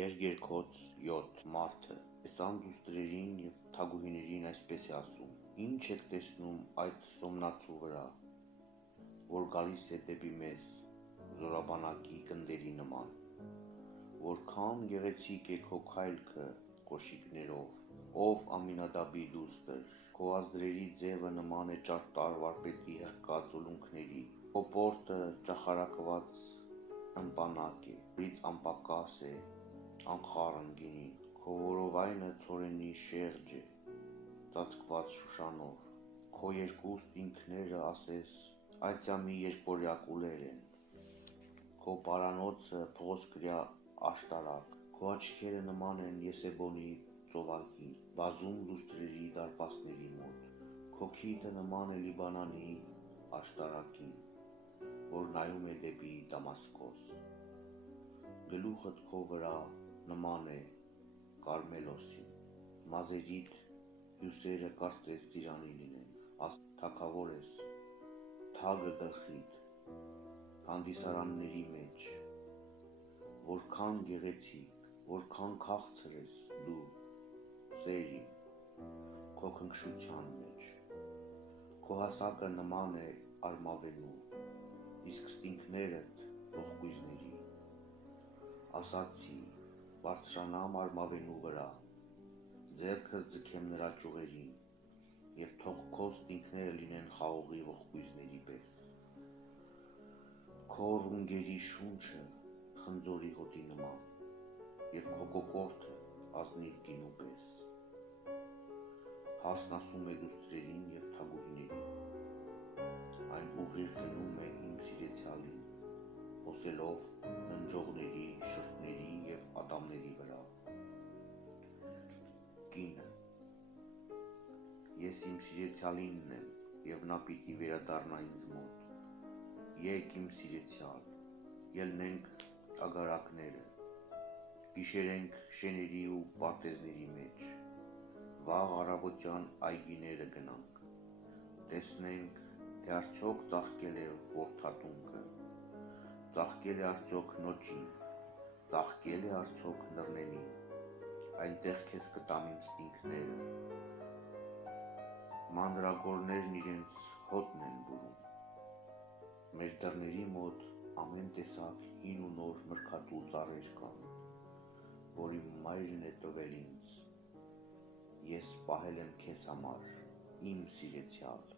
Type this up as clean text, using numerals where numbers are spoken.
Երգերքոց 7 մարդը տեսան դուստրերին և թագուհիներին այսպես է ասում. «Ինչ եք տեսնում այդ սոմնացու վրա, որ գալիս է դեպի մեզ զորաբանակի գնդերի նման, որքան գեղեցիկ է քո քայլքը կոշիկներով, ով Ամինադաբի դուստր, քո ազդրերի ձևը նման է ճարտար վարպետի հղկած ուլունքների, քո պորտը ճախարակված ըմպանակ է, որից անպակաս է անխառն գինին, քո որովայնը ցորենի շեղջ է, ծածկված շուշանով, քո երկուստ ինքները ասես այծյամի երկօրյա կուլեր են, քո պարանոցը փղոսկրյա աշտարակ, քո աչքերը նման են Եսեբոնի ծովակին, բազում դուստրերի դարպասների մոտ, քո քիթը նման է Լիբանանի աշտարակին, որ նայում է դեպի Դամասկոս, գլուխդ քո վրա նման է Կարմելոսին, մազերիդ հյուսերը կարծես ծիրանի լինեն, թագավոր ես, թագը գլխիդ, հանդիսարանների մեջ, որքան գեղեցիկ, որքան քաղցր ես դու, սեր իմ, քո քնքշության մեջ, քո հասակը նման է արմավենու, իսկ ստինքներդ ողկույզների, ասացի, բարձրանամ արմավենու վրա, ձեռքս ձգեմ նրա ճյուղերին, և թող քո ստինքները լինեն խաղողի ողկույզների պես, քո ռունգերի շունչը խնձորի հոտի նման, և քո կոկորդը ազնիվ գինու պես, հասն ասում է դուստրերին և թագուհիներին, այն ուղիղ գնում է իմ սիրեցյալին, հոսելով ննջողների, շրթների և ատամների վրա, կինը, ես իմ սիրեցյալինն եմ, և նա պիտի վերադառնա ինձ մոտ, եկ իմ սիրեցյալ, ելնենք ագարակները, գիշերենք շեների ու պարտեզների մեջ, վաղ առավոտյան այգիները գնանք, տեսնենք, թե արդյոք ծաղկել է որդատունկը, ծաղկել է արդյոք նոճին, ծաղկել է արդյոք նռնենին, այնտեղ քեզ կտամ իմ ստինքները, մանրագորներն իրենց հոտն են բուրում, մեր դռների մոտ ամեն տեսակ հին ու նոր մրգատու ծառեր կան, որ իմ մայրն է տվել ինձ, ես պահել եմ քեզ համար, իմ սիրեցյալ,